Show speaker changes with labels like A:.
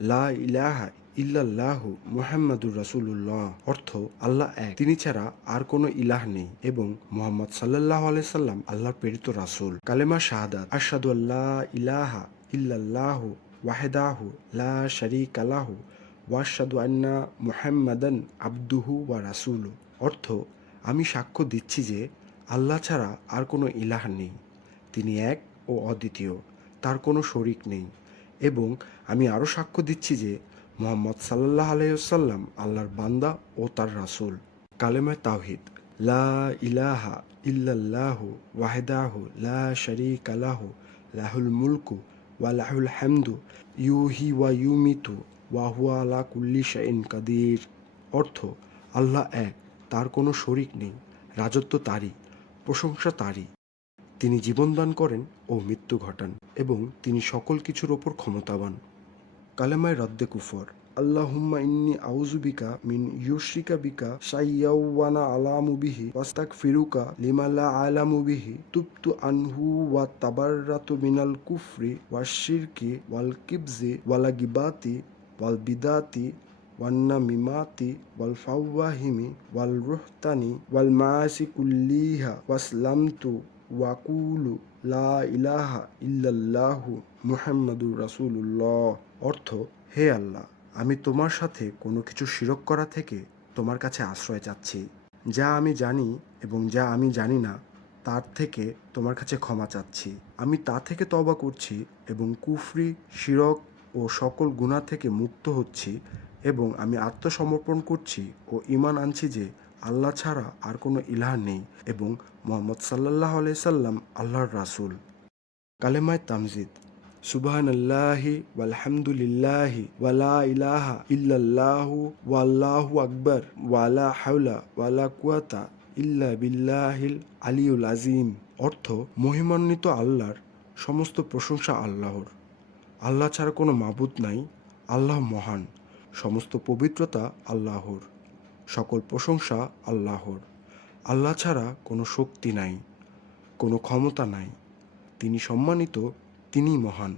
A: লা ইলাহা ইল্লাল্লাহু মুহাম্মাদুর রাসূলুল্লাহ অর্থ আল্লাহ এক। তিনি ছাড়া আর কোনো ইলাহ নেই এবং মোহাম্মদ সাল্লাল্লাহু আলাইহি সাল্লাম আল্লাহর প্রেরিত রাসূল। কালেমা শাহাদাত, আশহাদু আল্লা ইলাহা ইল্লাল্লাহু ওয়াহিদাহু লা শারীকা লাহু ওয়াশহাদু আন্না মুহাম্মাদান আব্দুহু ওয়া রাসূলু অর্থ, আমি সাক্ষ্য দিচ্ছি যে আল্লাহ ছাড়া আর কোনো ইলাহ নেই। তিনি এক ও অদ্বিতীয়, তার কোনো শরিক নেই। এবং আমি আরও সাক্ষ্য দিচ্ছি যে মোহাম্মদ সাল্লাহ আলাইসাল্লাম আল্লাহর বান্দা ও তার রাসূল। কালেমায় তাওহিদ, লা ইলাহা ইল্লাল্লাহু ওয়াহেদাহু লা শারীকা লাহু, লাহুল মুলকু ওয়া লাহুল হামদু, ইউহি ওয়া ইউমিতু ওয়া হুয়া আলা কুল্লি শাইন কাদির। অর্থ, আল্লাহ এক, তার কোনো শরিক নেই, রাজত্ব তারই, প্রশংসা তারই। তিনি জীবনদান করেন ও মৃত্যু ঘটান। এবং তিনি সকল কিছুর ওপর ক্ষমতাবান। কালেমায় রদ্দে কুফর, আল্লাহুম্মা ইন্নি আউজুবিকা মিন ইউশরিকা বিকা শাইয়াওয়ানা আলামু বিহি ওয়াস্তাক ফিরুকা লিমালা আলামু বিহি তুবতু আনহু ওয়া তাবাররাতু মিনাল কুফরি ওয়াশিরকি ওয়াল কিবজি ওয়ালা গিবাতি ওয়াল বিদাতি ওয়ান্না মিমাতি ওয়াল ফাওয়াহিমি ওয়াল রুহতানি ওয়াল মাসি কুল্লিহা ওয়াসলামতু ওয়াকুলু লা ইলাহা ইল্লাল্লাহু মুহাম্মাদুর রাসূলুল্লাহ। অর্থ, হে আল্লাহ, আমি তোমার সাথে কোনো কিছু শিরক করা থেকে তোমার কাছে আশ্রয় চাচ্ছি। যা আমি জানি এবং যা আমি জানি না, তার থেকে তোমার কাছে ক্ষমা চাচ্ছি। আমি তা থেকে তবা করছি এবং কুফরি, শিরক ও সকল গুণা থেকে মুক্ত হচ্ছি এবং আমি আত্মসমর্পণ করছি ও ইমান আনছি যে আল্লাহ ছাড়া আর কোনো ইলাহ নেই এবং মোহাম্মদ সাল্লাহ সাল্লাম আল্লাহর রাসূল। কালেমায় তামজিদ সুবহান আল্লাহি ওয়ালহামদুলিল্লাহি ওয়ালা ইলাহা ইল্লাল্লাহু ওয়াল্লাহু আকবার ওয়ালা হাওলা ওয়ালা কুয়াতা ইল্লা বিল্লাহিল আলিউল আজিম অর্থ, মহিমান্বিত আল্লাহর সমস্ত প্রশংসা আল্লাহর। আল্লাহ ছাড়া কোনো মাবুদ নাই, আল্লাহ মহান, সমস্ত পবিত্রতা আল্লাহর। সকল প্রশংসা আল্লাহর। আল্লাহ ছাড়া কোনো শক্তি নাই, কোনো ক্ষমতা নাই। তিনি সম্মানিত, তিনি মহান।